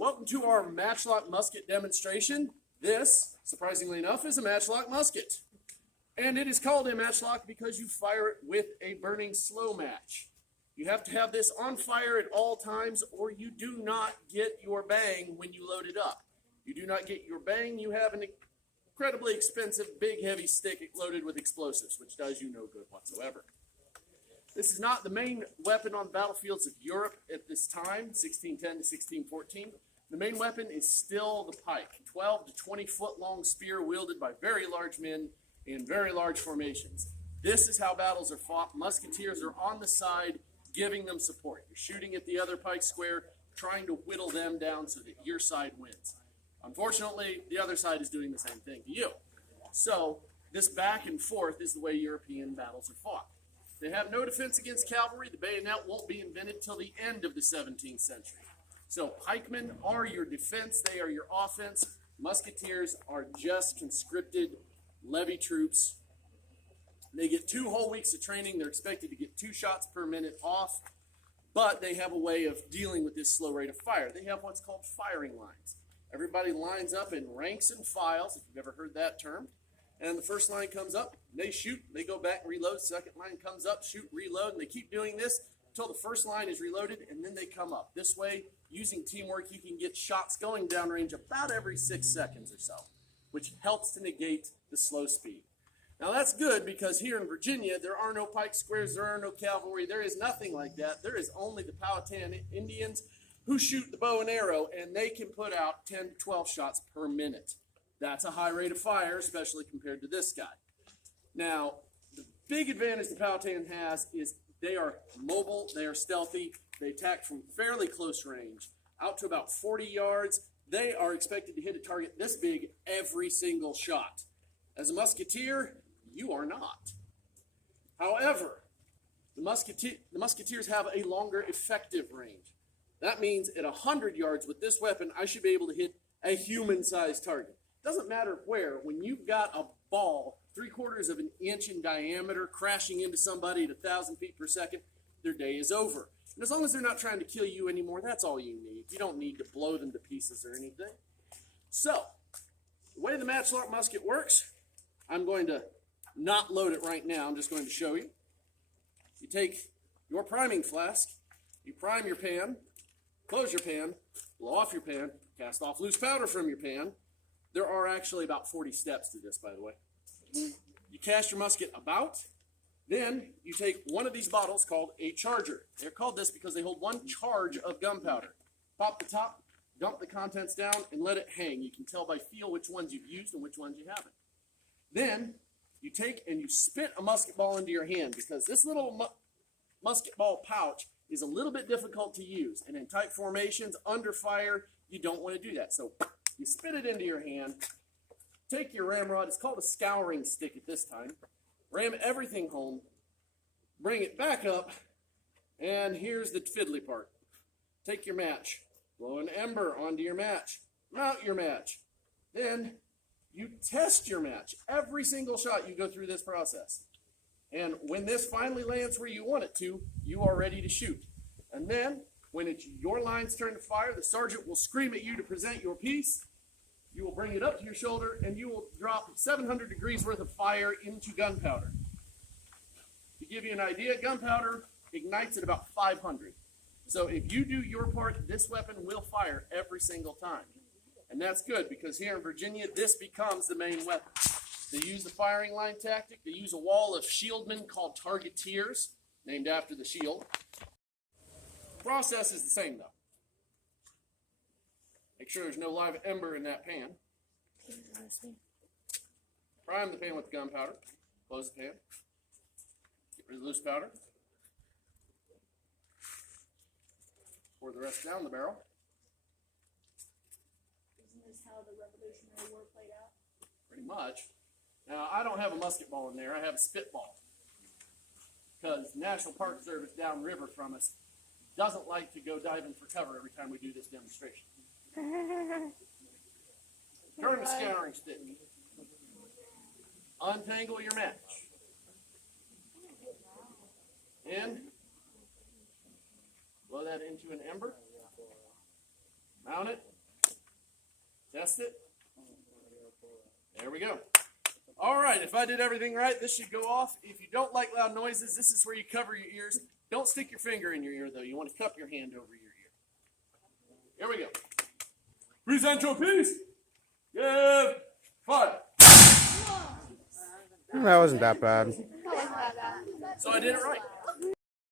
Welcome to our matchlock musket demonstration. This, surprisingly enough, is a matchlock musket. And it is called a matchlock because you fire it with a burning slow match. You have to have this on fire at all times or you do not get your bang when you load it up. You do not get your bang, you have an incredibly expensive, big, heavy stick loaded with explosives, which does you no good whatsoever. This is not the main weapon on the battlefields of Europe at this time, 1610 to 1614. The main weapon is still the pike, 12 to 20 foot long spear wielded by very large men in very large formations. This is how battles are fought. Musketeers are on the side giving them support. You're shooting at the other pike square, trying to whittle them down so that your side wins. Unfortunately, the other side is doing the same thing to you. So this back and forth is the way European battles are fought. They have no defense against cavalry. The bayonet won't be invented till the end of the 17th century. So pikemen are your defense, they are your offense. Musketeers are just conscripted levy troops. They get 2 whole weeks of training. They're expected to get 2 shots per minute off, but they have a way of dealing with this slow rate of fire. They have what's called firing lines. Everybody lines up in ranks and files, if you've ever heard that term. And the first line comes up, they shoot, they go back and reload. Second line comes up, shoot, reload, and they keep doing this until the first line is reloaded, and then they come up. This way, using teamwork, you can get shots going downrange about every 6 seconds or so, which helps to negate the slow speed. Now that's good because here in Virginia, there are no pike squares, there are no cavalry, there is nothing like that. There is only the Powhatan Indians who shoot the bow and arrow, and they can put out 10 to 12 shots per minute. That's a high rate of fire, especially compared to this guy. Now, the big advantage the Powhatan has is they are mobile, they are stealthy, they attack from fairly close range, out to about 40 yards. They are expected to hit a target this big every single shot. As a musketeer, you are not. However, the musketeers have a longer effective range. That means at 100 yards with this weapon, I should be able to hit a human-sized target. Doesn't matter where, when you've got a ball 3/4 of an inch in diameter crashing into somebody at 1,000 feet per second, their day is over. And as long as they're not trying to kill you anymore, that's all you need. You don't need to blow them to pieces or anything. So, the way the matchlock musket works, I'm going to not load it right now. I'm just going to show you. You take your priming flask, you prime your pan, close your pan, blow off your pan, cast off loose powder from your pan. There are actually about 40 steps to this, by the way. You cast your musket about, then you take one of these bottles called a charger. They're called this because they hold 1 charge of gunpowder. Pop the top, dump the contents down, and let it hang. You can tell by feel which ones you've used and which ones you haven't. Then you take and you spit a musket ball into your hand because this little musket ball pouch is a little bit difficult to use. And in tight formations, under fire, you don't want to do that. So you spit it into your hand, take your ramrod, it's called a scouring stick at this time, ram everything home, bring it back up, and here's the fiddly part. Take your match, blow an ember onto your match, mount your match. Then you test your match. Every single shot you go through this process. And when this finally lands where you want it to, you are ready to shoot. And then, when it's your line's turn to fire, the sergeant will scream at you to present your piece. You will bring it up to your shoulder, and you will drop 700 degrees worth of fire into gunpowder. To give you an idea, gunpowder ignites at about 500. So if you do your part, this weapon will fire every single time. And that's good, because here in Virginia, this becomes the main weapon. They use the firing line tactic. They use a wall of shieldmen called targeteers, named after the shield. The process is the same, though. Make sure there's no live ember in that pan. Prime the pan with gunpowder. Close the pan. Get rid of the loose powder. Pour the rest down the barrel. Isn't this how the Revolutionary War played out? Pretty much. Now, I don't have a musket ball in there. I have a spitball. Because the National Park Service downriver from us doesn't like to go diving for cover every time we do this demonstration. Turn the scouring stick. Untangle your match. And blow that into an ember. Mount it. Test it. There we go. All right, if I did everything right, this should go off. If you don't like loud noises, this is where you cover your ears. Don't stick your finger in your ear, though. You want to cup your hand over your ear. Here we go. Present your piece. Give 5. That wasn't that bad. So I did it right.